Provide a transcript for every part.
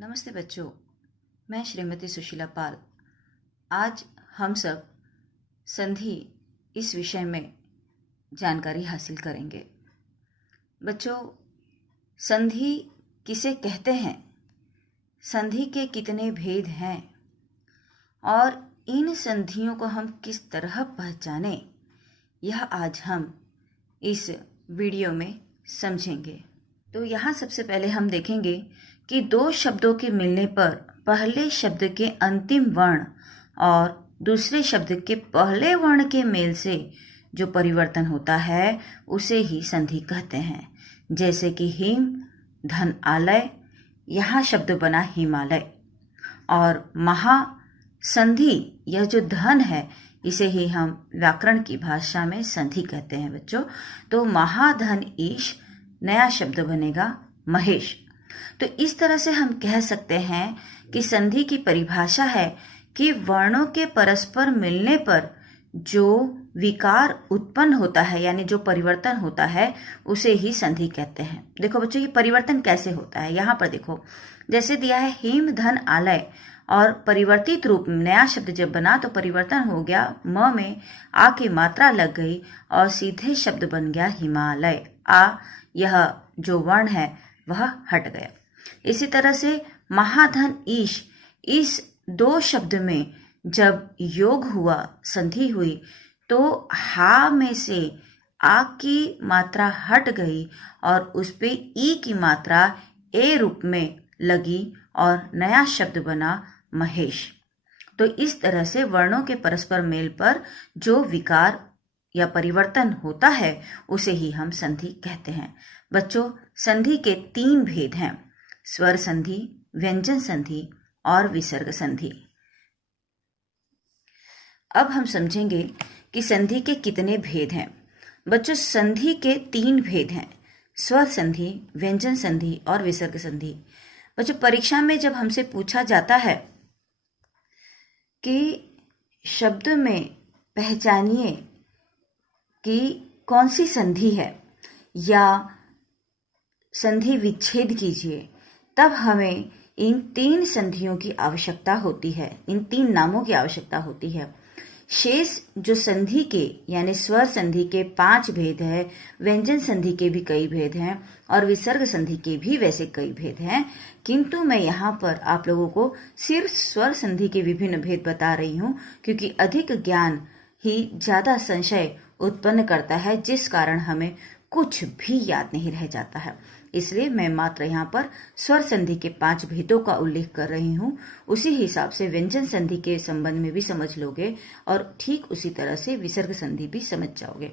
नमस्ते बच्चों, मैं श्रीमती सुशीला पाल। आज हम सब संधि इस विषय में जानकारी हासिल करेंगे। बच्चों, संधि किसे कहते हैं, संधि के कितने भेद हैं और इन संधियों को हम किस तरह पहचानें, यह आज हम इस वीडियो में समझेंगे। तो यहाँ सबसे पहले हम देखेंगे कि दो शब्दों के मिलने पर पहले शब्द के अंतिम वर्ण और दूसरे शब्द के पहले वर्ण के मेल से जो परिवर्तन होता है उसे ही संधि कहते हैं। जैसे कि हिम धन आलय, यहाँ शब्द बना हिमालय। और महा संधि, यह जो धन है इसे ही हम व्याकरण की भाषा में संधि कहते हैं बच्चों। तो महाधन ईश, नया शब्द बनेगा महेश। तो इस तरह से हम कह सकते हैं कि संधि की परिभाषा है कि वर्णों के परस्पर मिलने पर जो विकार उत्पन्न होता है, यानी जो परिवर्तन होता है, उसे ही संधि कहते हैं। देखो बच्चों, ये परिवर्तन कैसे होता है, यहाँ पर देखो जैसे दिया है हिम धन आलय, और परिवर्तित रूप नया शब्द जब बना तो परिवर्तन हो गया, म में आ की मात्रा लग गई और सीधे शब्द बन गया हिमालय। आ यह जो वर्ण है वह हट गया। इसी तरह से महाधन ईश, इस दो शब्द में जब योग हुआ, संधि हुई, तो हा में से आ की मात्रा हट गई और उस पे ई की मात्रा ए रूप में लगी और नया शब्द बना महेश। तो इस तरह से वर्णों के परस्पर मेल पर जो विकार या परिवर्तन होता है उसे ही हम संधि कहते हैं। बच्चों, संधि के तीन भेद हैं: स्वर संधि, व्यंजन संधि और विसर्ग संधि। अब हम समझेंगे कि संधि के कितने भेद हैं। बच्चों, संधि के तीन भेद हैं: स्वर संधि, व्यंजन संधि और विसर्ग संधि। बच्चों, परीक्षा में जब हमसे पूछा जाता है कि शब्द में पहचानिए कि कौन सी संधि है या संधि विच्छेद कीजिए, तब हमें इन तीन संधियों की आवश्यकता होती है, इन तीन नामों की आवश्यकता होती है। शेष जो संधि के यानी स्वर संधि के 5 भेद है, व्यंजन संधि के भी कई भेद हैं और विसर्ग संधि के भी वैसे कई भेद हैं, किंतु मैं यहाँ पर आप लोगों को सिर्फ स्वर संधि के विभिन्न भेद बता रही हूँ, क्योंकि अधिक ज्ञान ही ज्यादा संशय उत्पन्न करता है, जिस कारण हमें कुछ भी याद नहीं रह जाता है। इसलिए मैं मात्र यहाँ पर स्वर संधि के 5 भेदों का उल्लेख कर रही हूँ। उसी हिसाब से व्यंजन संधि के संबंध में भी समझ लोगे और ठीक उसी तरह से विसर्ग संधि भी समझ जाओगे।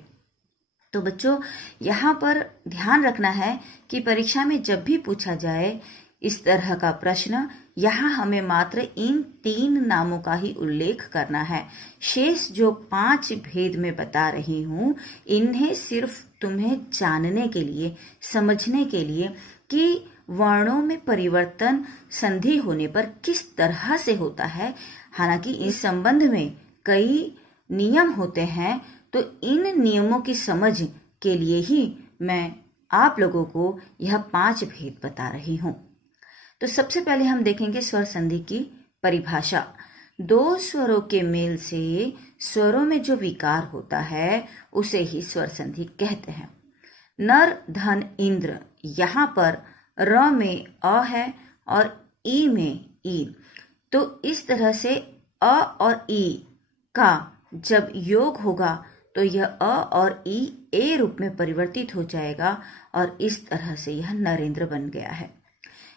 तो बच्चों, यहाँ पर ध्यान रखना है कि परीक्षा में जब भी पूछा जाए इस तरह का प्रश्न, यहाँ हमें मात्र इन 3 नामों का ही उल्लेख करना है। शेष जो 5 भेद मैं बता रही हूँ, इन्हें सिर्फ तुम्हें जानने के लिए, समझने के लिए कि वर्णों में परिवर्तन संधि होने पर किस तरह से होता है। हालांकि इस संबंध में कई नियम होते हैं, तो इन नियमों की समझ के लिए ही मैं आप लोगों को यह 5 भेद बता रही हूँ। तो सबसे पहले हम देखेंगे स्वर संधि की परिभाषा। 2 स्वरों के मेल से स्वरों में जो विकार होता है उसे ही स्वर संधि कहते हैं। नर धन इंद्र, यहाँ पर र में अ है और ई में ई, तो इस तरह से अ और ई का जब योग होगा तो यह अ और ई ए रूप में परिवर्तित हो जाएगा और इस तरह से यह नरेंद्र बन गया है।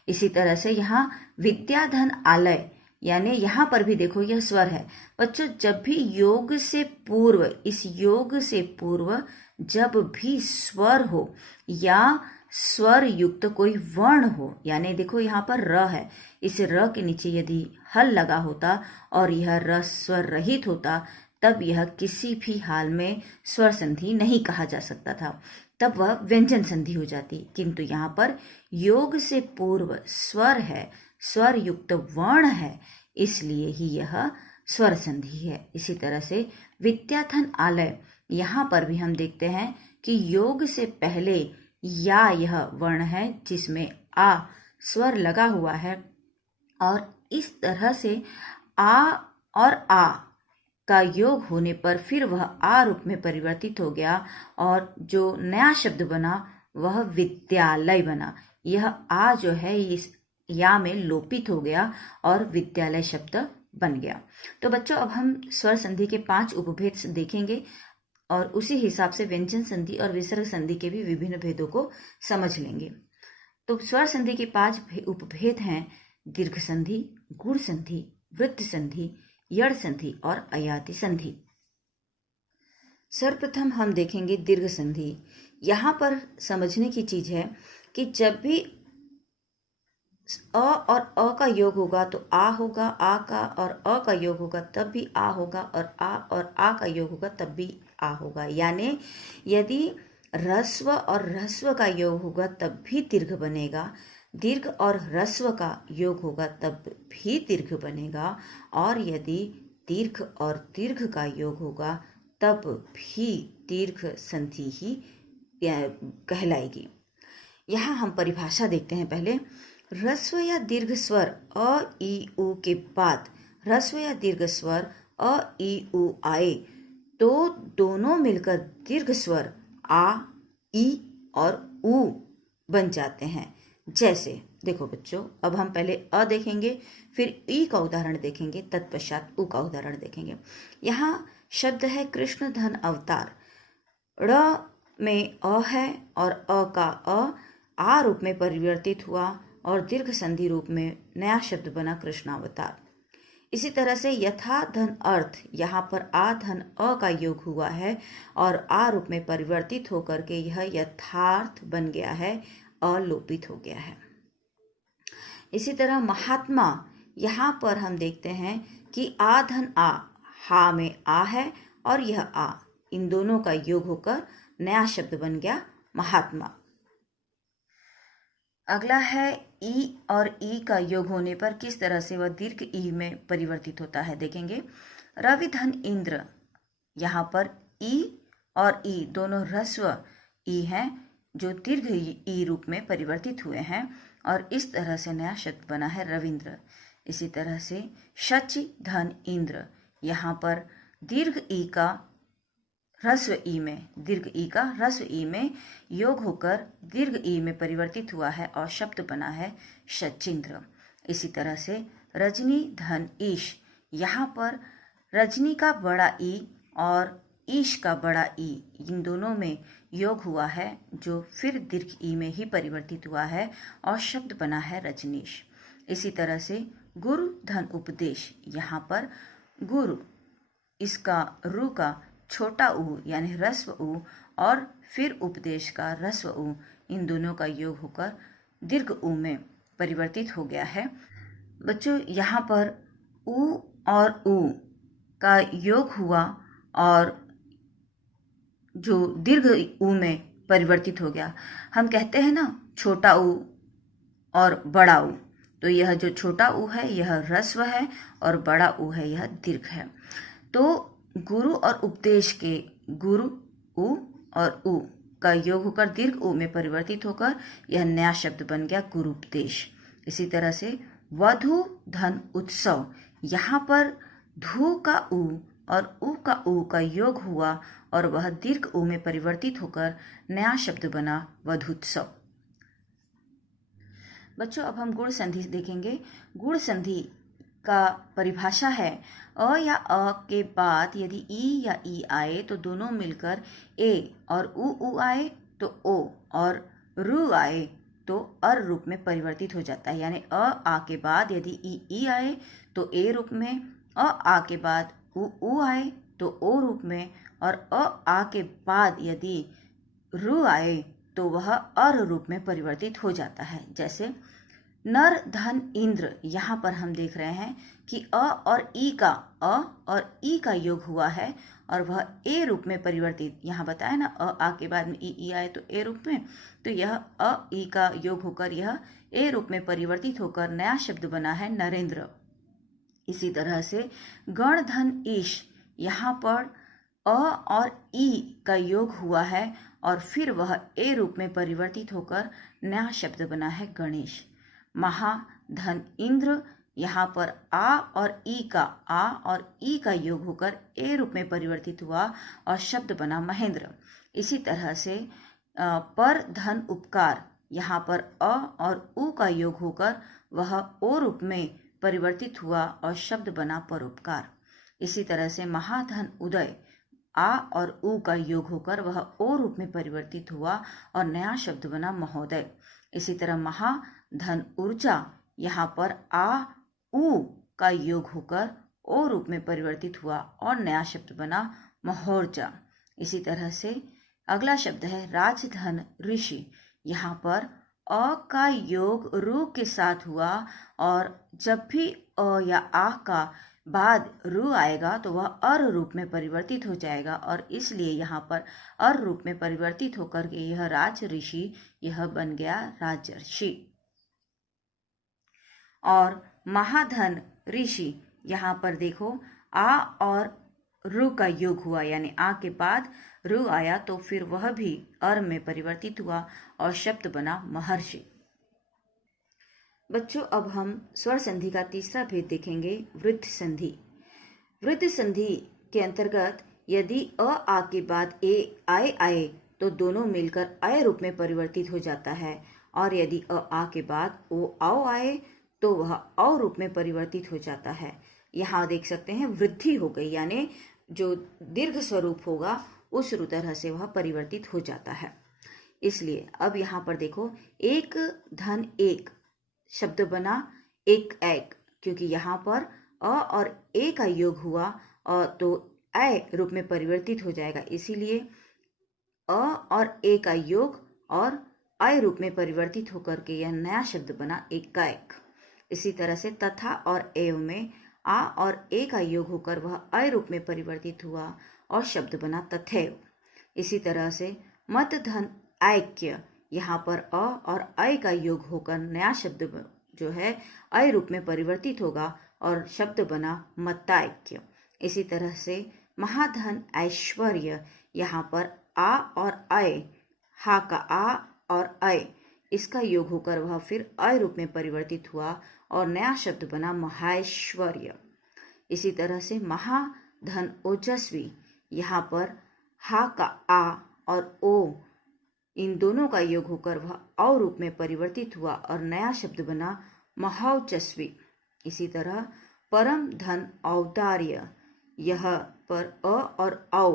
इसी तरह से यहाँ विद्याधन आलय, यानी यहाँ पर भी देखो यह स्वर है। बच्चों, जब भी योग से पूर्व, इस योग से पूर्व जब भी स्वर हो या स्वर युक्त कोई वर्ण हो, यानी देखो यहाँ पर र है, इस र के नीचे यदि हल लगा होता और यह र स्वर रहित होता, तब यह किसी भी हाल में स्वर संधि नहीं कहा जा सकता था, तब वह व्यंजन संधि हो जाती। किंतु यहाँ पर योग से पूर्व स्वर है, स्वर युक्त वर्ण है, इसलिए ही यह स्वर संधि है। इसी तरह से विद्याधन आलय, यहाँ पर भी हम देखते हैं कि योग से पहले या यह वर्ण है जिसमें आ स्वर लगा हुआ है और इस तरह से आ और आ का योग होने पर फिर वह आ रूप में परिवर्तित हो गया और जो नया शब्द बना वह विद्यालय बना। यह आ जो है इस या में लोपित हो गया और विद्यालय शब्द बन गया। तो बच्चों, अब हम स्वर संधि के 5 उपभेद देखेंगे और उसी हिसाब से व्यंजन संधि और विसर्ग संधि के भी विभिन्न भेदों को समझ लेंगे। तो स्वर संधि के 5 उपभेद हैं दीर्घ संधि, गुण संधि, वृत्त संधि, यड़ संधि और अयाति संधि। सर्वप्रथम हम देखेंगे दीर्घ संधि। यहाँ पर समझने की चीज है कि जब भी अ और अ का योग होगा तो आ होगा, आ का और अ का योग होगा तब भी आ होगा, और आ का योग होगा तब भी आ होगा। यानी यदि रस्व और ह्रस्व का योग होगा तब भी दीर्घ बनेगा, दीर्घ और ह्रस्व का योग होगा तब भी दीर्घ बनेगा, और यदि दीर्घ और दीर्घ का योग होगा तब भी दीर्घ संधि ही कहलाएगी। यहाँ हम परिभाषा देखते हैं पहले। ह्रस्व या दीर्घ स्वर अ, ई, उ के बाद ह्रस्व या दीर्घ स्वर अ, ई, उ आए तो दोनों मिलकर दीर्घ स्वर आ, ई और उ बन जाते हैं। जैसे देखो बच्चों, अब हम पहले अ देखेंगे, फिर ई का उदाहरण देखेंगे, तत्पश्चात उ का उदाहरण देखेंगे। यहाँ शब्द है कृष्ण धन अवतार। ड़ में अ है और अ का आ रूप में परिवर्तित हुआ और दीर्घ संधि रूप में नया शब्द बना कृष्णावतार। इसी तरह से यथा धन अर्थ, यहाँ पर आ धन अ का योग हुआ है और आ रूप में परिवर्तित होकर के यह यथार्थ बन गया है, अलोपित हो गया है। इसी तरह महात्मा, यहाँ पर हम देखते हैं कि आ धन आ, हा में आ है और यह आ, इन दोनों का योग होकर नया शब्द बन गया महात्मा। अगला है ई और ई का योग होने पर किस तरह से वह दीर्घ ई में परिवर्तित होता है देखेंगे। रवि धन इंद्र, यहाँ पर ई और ई दोनों ह्रस्व ई हैं जो दीर्घ ई रूप में परिवर्तित हुए हैं और इस तरह से नया शब्द बना है रविंद्र। इसी तरह से शचि धन इंद्र, यहाँ पर दीर्घ ई का ह्रस्व ई में, दीर्घ ई का ह्रस्व ई में योग होकर दीर्घ ई में परिवर्तित हुआ है और शब्द बना है शचिंद्र। इसी तरह से रजनी धन ईश, यहाँ पर रजनी का बड़ा ई और ईश का बड़ा ई, इन दोनों में योग हुआ है जो फिर दीर्घ ई में ही परिवर्तित हुआ है और शब्द बना है रजनीश। इसी तरह से गुरु धन उपदेश, यहाँ पर गुरु, इसका रु का छोटा उ यानी ह्रस्व उ और फिर उपदेश का ह्रस्व उ, इन दोनों का योग होकर दीर्घ उ में परिवर्तित हो गया है। बच्चों, यहाँ पर उ और उ का योग हुआ और जो दीर्घ उ में परिवर्तित हो गया। हम कहते हैं ना छोटा उ और बड़ा उ, तो यह जो छोटा उ है यह ह्रस्व है और बड़ा उ है यह दीर्घ है। तो गुरु और उपदेश के गुरु उ और उ का योग होकर दीर्घ उ में परिवर्तित होकर यह नया शब्द बन गया गुरुपदेश। इसी तरह से वधु धन उत्सव, यहाँ पर धु का उ और उ का उ का योग हुआ और वह दीर्घ उ में परिवर्तित होकर नया शब्द बना वधुत्सव। बच्चों, अब हम गुण संधि देखेंगे। गुण संधि का परिभाषा है अ या अ के बाद यदि ई या ई आए तो दोनों मिलकर ए, और उ आए तो ओ, और रु आए तो अर रूप में परिवर्तित हो जाता है। यानी अ आ के बाद यदि ई आए तो ए रूप में, अ आ के बाद उ आए तो ओ रूप में, और अ आ के बाद यदि रु आए तो वह अर रूप में परिवर्तित हो जाता है। जैसे नर धन इंद्र, यहाँ पर हम देख रहे हैं कि अ और ई का योग हुआ है और वह ए रूप में परिवर्तित, यहाँ बताया ना अ आ के बाद में ई आए तो ए रूप में, तो यह अ ई का योग होकर यह ए रूप में परिवर्तित होकर नया शब्द बना है नरेंद्र। इसी तरह से गण धन ईश, यहाँ पर अ और ई का योग हुआ है और फिर वह ए रूप में परिवर्तित होकर नया शब्द बना है गणेश। महा धन इंद्र, यहाँ पर आ और ई का योग होकर ए रूप में परिवर्तित हुआ और शब्द बना महेंद्र। इसी तरह से पर धन उपकार, यहाँ पर अ और उ का योग होकर वह ओ रूप में परिवर्तित हुआ और शब्द बना परोपकार। इसी तरह से महाधन उदय, आ और उ का योग होकर वह ओ रूप में परिवर्तित हुआ और नया शब्द बना महोदय। इसी तरह महाधन ऊर्जा, यहाँ पर आ उ का योग होकर ओ रूप में परिवर्तित हुआ और नया शब्द बना महोर्जा। इसी तरह से अगला शब्द है राजधन ऋषि। यहाँ पर अ का योग रु के साथ हुआ और जब भी अ या आ का बाद रु आएगा तो वह अर रूप में परिवर्तित हो जाएगा और इसलिए यहाँ पर अर रूप में परिवर्तित होकर के यह राज ऋषि यह बन गया राजर्षि। और महाधन ऋषि, यहाँ पर देखो आ और रु का योग हुआ, यानी आ के बाद रु आया तो फिर वह भी अर में परिवर्तित हुआ और शब्द बना महर्षि। बच्चों, अब हम स्वर संधि का तीसरा भेद देखेंगे, वृद्ध संधि। वृद्ध संधि के अंतर्गत यदि अ आ के बाद ए आए तो दोनों मिलकर अय रूप में परिवर्तित हो जाता है, और यदि अ आ के बाद ओ आओ आए तो वह औ रूप में परिवर्तित हो जाता है। यहाँ देख सकते हैं वृद्धि हो गई, यानी जो दीर्घ स्वरूप होगा उस तरह से वह परिवर्तित हो जाता है। इसलिए अब यहाँ पर देखो एक धन एक शब्द बना एक ऐक, क्योंकि यहाँ पर अ और ए का योग हुआ और तो ऐ रूप में परिवर्तित हो जाएगा, इसीलिए अ और ए का योग और अय रूप में परिवर्तित होकर के यह नया शब्द बना एकाएक। इसी तरह से तथा और एव में आ और ए का योग होकर वह अय रूप में परिवर्तित हुआ और शब्द बना तथैव। इसी तरह से मत धन ऐक्य, यहाँ पर अ और अय का योग होकर नया शब्द जो है अय रूप में परिवर्तित होगा और शब्द बना मत्ताऐक्य। इसी तरह से महाधन ऐश्वर्य, यहाँ पर आ और अय, हा का आ और अय इसका योग होकर वह फिर अय रूप में परिवर्तित हुआ और नया शब्द बना महाऐश्वर्य। इसी तरह से महाधन ओजस्वी, यहाँ पर हा का आ और ओ इन दोनों का योग होकर वह औ रूप में परिवर्तित हुआ और नया शब्द बना महौचस्वी। इसी तरह परम धन औदार्य, यह पर अ और औ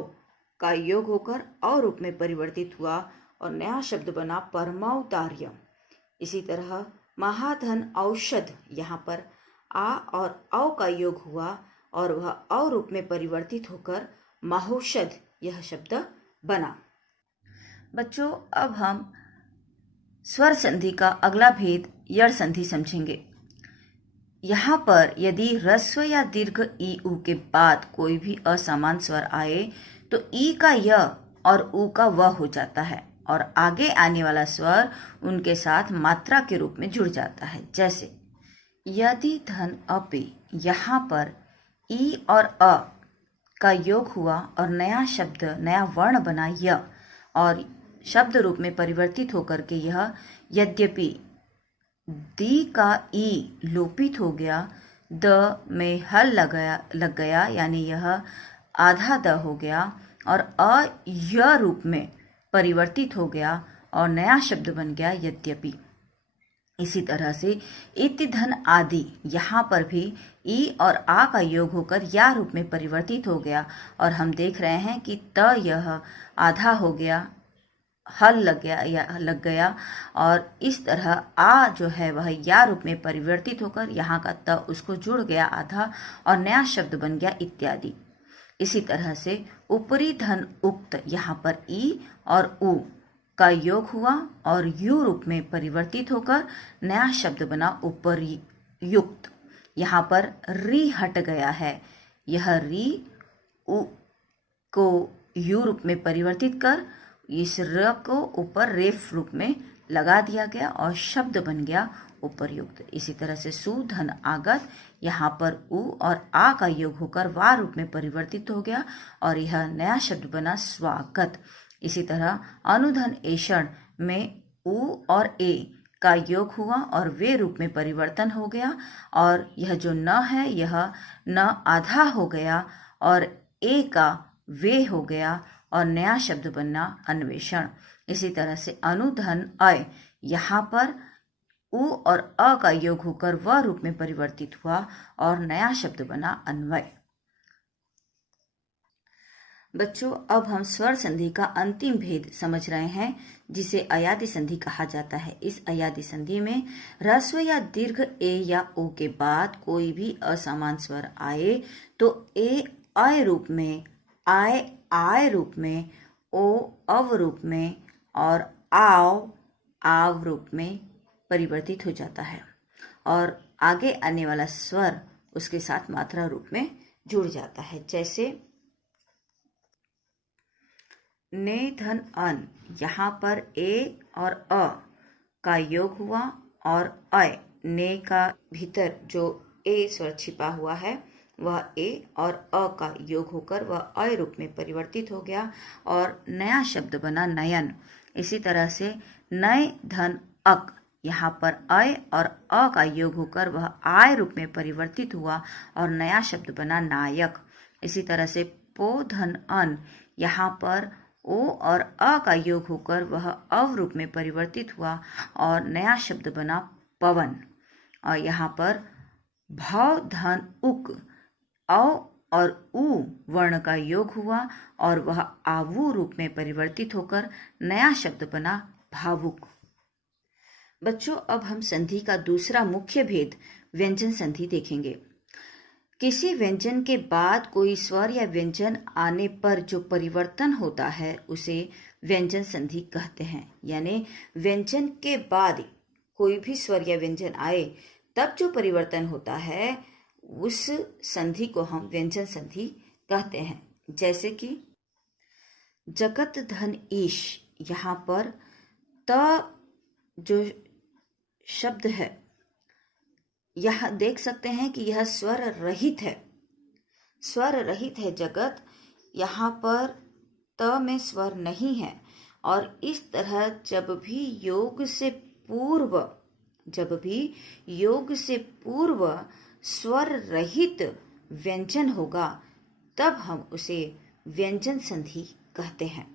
का योग होकर औ रूप में परिवर्तित हुआ और नया शब्द बना परमौदार्य। इसी तरह महाधन औषध, यहाँ पर आ और औ का योग हुआ और वह औ रूप में परिवर्तित होकर महौषध यह शब्द बना। बच्चों, अब हम स्वर संधि का अगला भेद यड़ संधि समझेंगे। यहाँ पर यदि ह्रस्व या दीर्घ ई उ के बाद कोई भी असमान स्वर आए तो ई का य और उ का व हो जाता है और आगे आने वाला स्वर उनके साथ मात्रा के रूप में जुड़ जाता है। जैसे यदि धन अपि, यहाँ पर ई और अ का योग हुआ और नया शब्द नया वर्ण बना य और शब्द रूप में परिवर्तित होकर के यह यद्यपि दी का ई लोपित हो गया, द में हल लग गया यानी यह आधा द हो गया और अ य रूप में परिवर्तित हो गया और नया शब्द बन गया यद्यपि। इसी तरह से इति धन आदि, यहाँ पर भी ई और आ का योग होकर या रूप में परिवर्तित हो गया और हम देख रहे हैं कि त यह आधा हो गया, हल लग गया और इस तरह आ जो है वह या रूप में परिवर्तित होकर यहाँ का त उसको जुड़ गया आधा और नया शब्द बन गया इत्यादि। इसी तरह से ऊपरी धन उक्त, यहाँ पर ई और उ का योग हुआ और यू रूप में परिवर्तित होकर नया शब्द बना उपरयुक्त। यहाँ पर री हट गया है, यह री उ को यू रूप में परिवर्तित कर इस र को ऊपर रेफ रूप में लगा दिया गया और शब्द बन गया उपरयुक्त। इसी तरह से सुधन आगत, यहाँ पर उ और आ का योग होकर वा रूप में परिवर्तित हो गया और यह नया शब्द बना स्वागत। इसी तरह अनुधन ऐषण में उ और ए का योग हुआ और वे रूप में परिवर्तन हो गया, और यह जो न है यह न आधा हो गया और ए का वे हो गया और नया शब्द बनना अन्वेषण। इसी तरह से अनुधन अय, यहाँ पर उ और अ का योग होकर व रूप में परिवर्तित हुआ और नया शब्द बना अन्वय। बच्चों, अब हम स्वर संधि का अंतिम भेद समझ रहे हैं, जिसे अयादि संधि कहा जाता है। इस अयादि संधि में ह्रस्व या दीर्घ ए या ओ के बाद कोई भी असमान स्वर आए तो ए अय रूप में, आय आय रूप में, ओ अव रूप में और आव आव रूप में परिवर्तित हो जाता है, और आगे आने वाला स्वर उसके साथ मात्रा रूप में जुड़ जाता है। जैसे ने धन अन, यहाँ पर ए और अ का योग हुआ और अय, ने का भीतर जो ए स्वर छिपा हुआ है वह ए और अ का योग होकर वह अय रूप में परिवर्तित हो गया और नया शब्द बना नयन। इसी तरह से नय धन अक, यहाँ पर अय और अ का योग होकर वह आय रूप में परिवर्तित हुआ और नया शब्द बना नायक। इसी तरह से पो धन अन, यहाँ पर ओ और अ का योग होकर वह अव रूप में परिवर्तित हुआ और नया शब्द बना पवन। और यहाँ पर भव धन उक, औ और उ वर्ण का योग हुआ और वह आवु रूप में परिवर्तित होकर नया शब्द बना भावुक। बच्चों, अब हम संधि का दूसरा मुख्य भेद व्यंजन संधि देखेंगे। किसी व्यंजन के बाद कोई स्वर या व्यंजन आने पर जो परिवर्तन होता है उसे व्यंजन संधि कहते हैं। यानी व्यंजन के बाद कोई भी स्वर या व्यंजन आए तब जो परिवर्तन होता है उस संधि को हम व्यंजन संधि कहते हैं। जैसे कि जगत धन ईश, यहाँ पर त जो शब्द है, यह देख सकते हैं कि यह स्वर रहित है, स्वर रहित है जगत, यहाँ पर त में स्वर नहीं है। और इस तरह जब भी योग से पूर्व स्वर रहित व्यंजन होगा तब हम उसे व्यंजन संधि कहते हैं।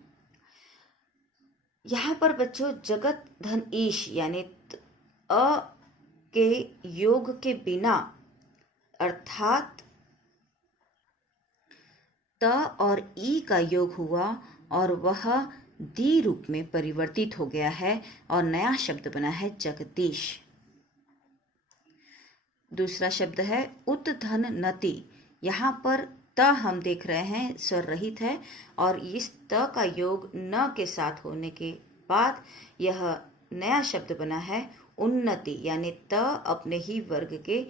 यहाँ पर बच्चों जगत धन ईश यानी अ के योग के बिना, अर्थात त और ई का योग हुआ और वह दी रूप में परिवर्तित हो गया है और नया शब्द बना है जगदीश। दूसरा शब्द है उत्धन नति, यहाँ पर त हम देख रहे हैं स्वर रहित है और इस त का योग न के साथ होने के बाद यह नया शब्द बना है उन्नति, यानी त अपने ही वर्ग के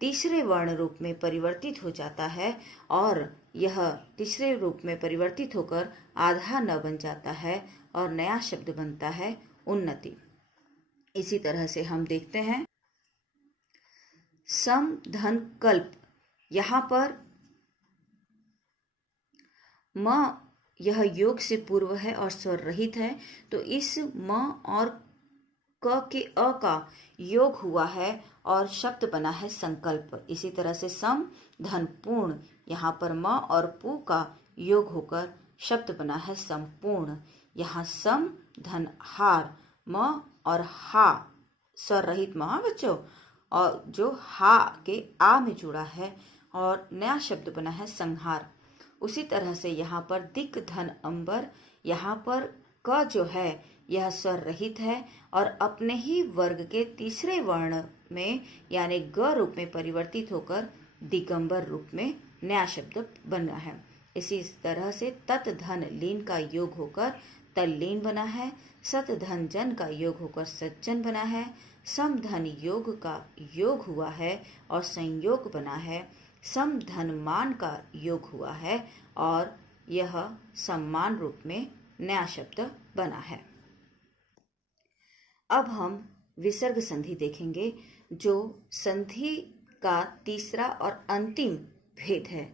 तीसरे वर्ण रूप में परिवर्तित हो जाता है और यह तीसरे रूप में परिवर्तित होकर आधा न बन जाता है और नया शब्द बनता है उन्नति। इसी तरह से हम देखते हैं सम धन कल्प, यहाँ पर म यह योग से पूर्व है और स्वर रहित है, तो इस म और क के अ का योग हुआ है और शब्द बना है संकल्प। इसी तरह से सम धन पूर्ण, यहाँ पर म और पू का योग होकर शब्द बना है संपूर्ण। यहाँ सम धन हार, म और हा स्वर रहित म बच्चों, और जो हा के आ में जुड़ा है और नया शब्द बना है संहार। उसी तरह से यहाँ पर दिक धन अंबर, यहाँ पर क जो है यह स्वर रहित है और अपने ही वर्ग के तीसरे वर्ण में यानी ग रूप में परिवर्तित होकर दिगंबर रूप में नया शब्द बना है। इसी तरह से तत् धन लीन का योग होकर तल्लीन बना है, सत धन जन का योग होकर सज्जन बना है, सम धन योग का योग हुआ है और संयोग बना है, सम धन मान का योग हुआ है और यह सम्मान रूप में नया शब्द बना है। अब हम विसर्ग संधि देखेंगे जो संधि का तीसरा और अंतिम भेद है।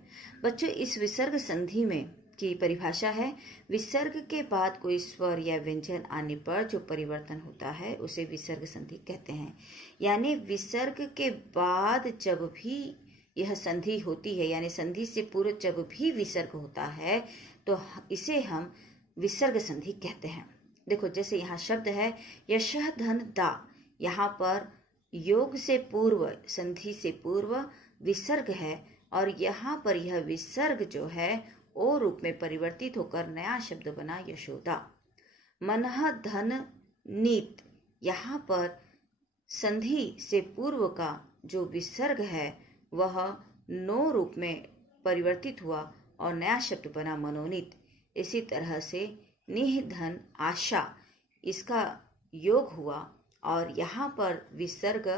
बच्चों, इस विसर्ग संधि में की परिभाषा है, विसर्ग के बाद कोई स्वर या व्यंजन आने पर जो परिवर्तन होता है उसे विसर्ग संधि कहते हैं। यानी विसर्ग के बाद जब भी यह संधि होती है, यानी संधि से पूर्व जब भी विसर्ग होता है तो इसे हम विसर्ग संधि कहते हैं। देखो जैसे यहाँ शब्द है यशः धन दा, यहाँ पर योग से पूर्व, संधि से पूर्व विसर्ग है और यहाँ पर यह विसर्ग जो है ओ रूप में परिवर्तित होकर नया शब्द बना यशोदा। मनः धन नीत, यहाँ पर संधि से पूर्व का जो विसर्ग है वह नो रूप में परिवर्तित हुआ और नया शब्द बना मनोनीत। इसी तरह से निह धन आशा, इसका योग हुआ और यहाँ पर विसर्ग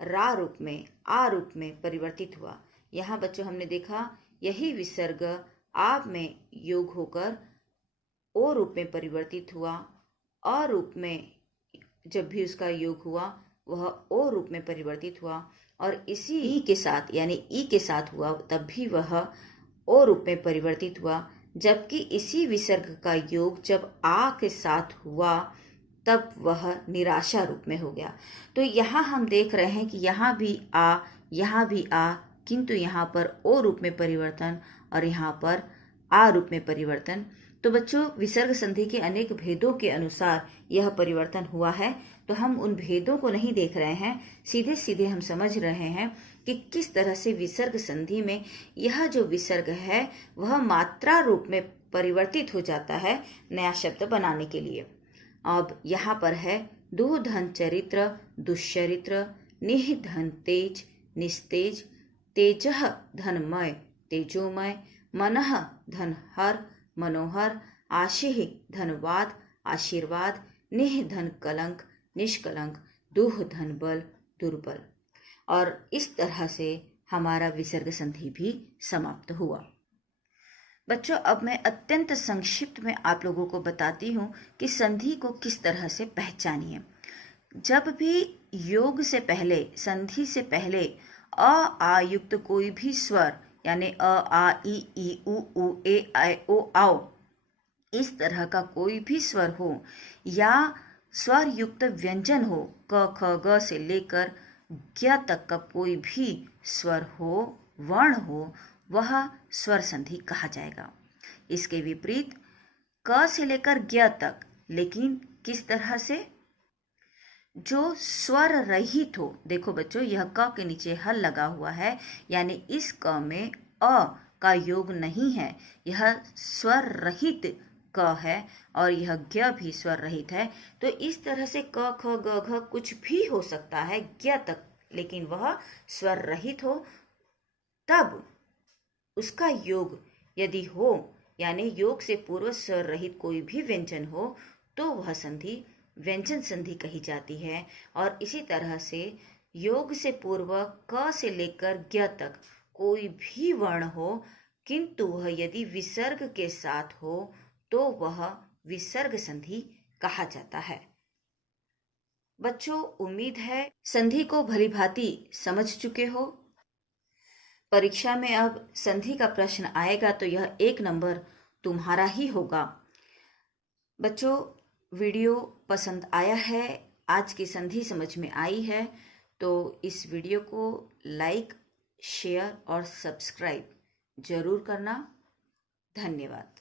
रा रूप में, आ रूप में परिवर्तित हुआ। यहाँ बच्चों हमने देखा यही विसर्ग आप में योग होकर ओ रूप में परिवर्तित हुआ, अ रूप में जब भी उसका योग हुआ वह ओ रूप में परिवर्तित हुआ और इसी ई के साथ, यानी ई के साथ हुआ तब भी वह ओ रूप में परिवर्तित हुआ, जबकि इसी विसर्ग का योग जब आ के साथ हुआ तब वह निराशा रूप में हो गया। तो यहाँ हम देख रहे हैं कि यहाँ भी आ, यहाँ भी आ, किंतु यहाँ पर ओ रूप में परिवर्तन और यहाँ पर आ रूप में परिवर्तन। तो बच्चों विसर्ग संधि के अनेक भेदों के अनुसार यह परिवर्तन हुआ है, तो हम उन भेदों को नहीं देख रहे हैं, सीधे सीधे हम समझ रहे हैं कि किस तरह से विसर्ग संधि में यह जो विसर्ग है वह मात्रा रूप में परिवर्तित हो जाता है नया शब्द बनाने के लिए। अब यहाँ पर है दुह धन चरित्र दुश्चरित्र, निह धन तेज निस्तेज, तेजः धनमय तेजोमय, मनः धन हर मनोहर, आशीः धनवाद आशीर्वाद, निह धन कलंक निष्कलंक, दुह धन बल दुर्बल। और इस तरह से हमारा विसर्ग संधि भी समाप्त हुआ। बच्चों अब मैं अत्यंत संक्षिप्त में आप लोगों को बताती हूँ कि संधि को किस तरह से पहचानिए। जब भी योग से पहले, संधि से पहले अ आ युक्त कोई भी स्वर, यानी अ आ ई उ ए ऐ ओ आओ, इस तरह का कोई भी स्वर हो या स्वर युक्त व्यंजन हो, क ख ग से लेकर ज्ञ तक का कोई भी स्वर हो, वर्ण हो, वह स्वर संधि कहा जाएगा। इसके विपरीत क से लेकर ज्ञ तक, लेकिन किस तरह से, जो स्वर रहित हो। देखो बच्चों यह क के नीचे हल लगा हुआ है, यानी इस क में अ का योग नहीं है, यह स्वर रहित क है और यह ज्ञ भी स्वर रहित है। तो इस तरह से क ख ग घ कुछ भी हो सकता है ज्ञ तक, लेकिन वह स्वर रहित हो, तब उसका योग यदि हो, यानी योग से पूर्व स्वर रहित कोई भी व्यंजन हो, तो वह संधि व्यंजन संधि कही जाती है। और इसी तरह से योग से पूर्व क से लेकर ज्ञ तक कोई भी वर्ण हो, किंतु वह यदि विसर्ग के साथ हो तो वह विसर्ग संधि कहा जाता है। बच्चों उम्मीद है संधि को भलीभांति समझ चुके हो। परीक्षा में अब संधि का प्रश्न आएगा तो यह 1 नंबर तुम्हारा ही होगा। बच्चों वीडियो पसंद आया है, आज की संधि समझ में आई है, तो इस वीडियो को लाइक, शेयर और सब्सक्राइब जरूर करना। धन्यवाद।